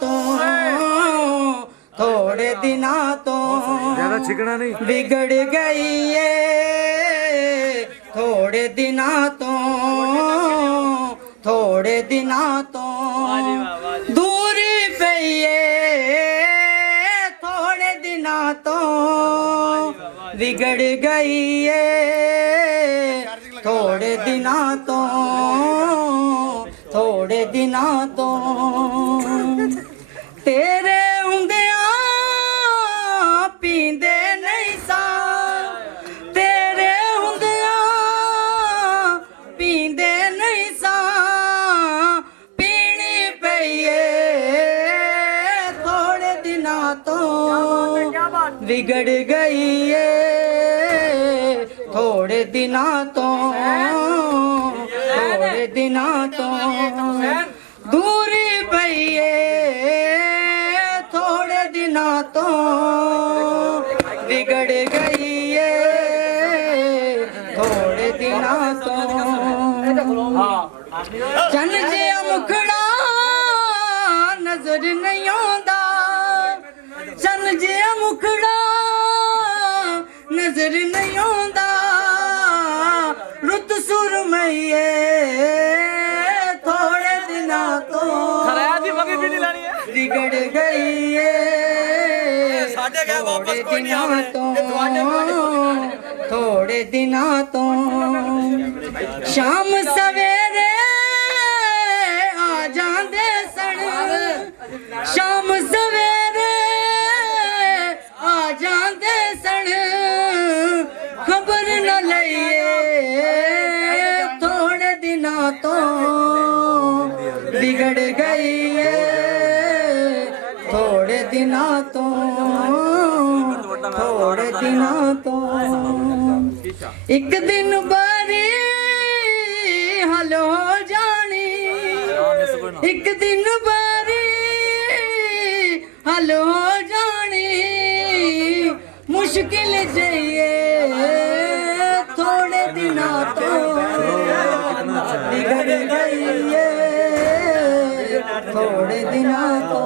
तो थोड़े दिना तो ज्यादा छिकना नहीं बिगड़ गई है थोड़े दिना तो थोड़े दिना तो दूरी पे ये थोड़े दिना तो बिगड़ गई है थोड़े दिना तो थोड़े दिना तो तेरे हुंदिया पींदे नहीं सा तेरे हुंदिया पींदे नहीं सा पीनी पईए थोड़े दिना तो बिगड़ गई है थोड़े दिना तो थोड़े दिना तो दूरी पईए थोड़े दिना तो बिगड़ गई है थोड़े दिना तो चन जिया मुखड़ा नजर नहीं आंदा चन जिया मुखड़ा नजर नहीं आंदा रुत सुरमईए थोड़े दिना तो बिगड़ गई है थोड़े दिना तो थोड़े दिना तो शाम सवेरे आ जांदे सन शाम सवेरे आ जांदे सन खबर न लईए थोड़े दिना तो बिगड़ गई है थोड़े दिना तो थोड़े दिना तो एक दिन बारी हल हो जानी एक दिन बारी हल हो जानी मुश्किल जाइए थोड़े दिना तो बिगड़ गई है थोड़े दिना तो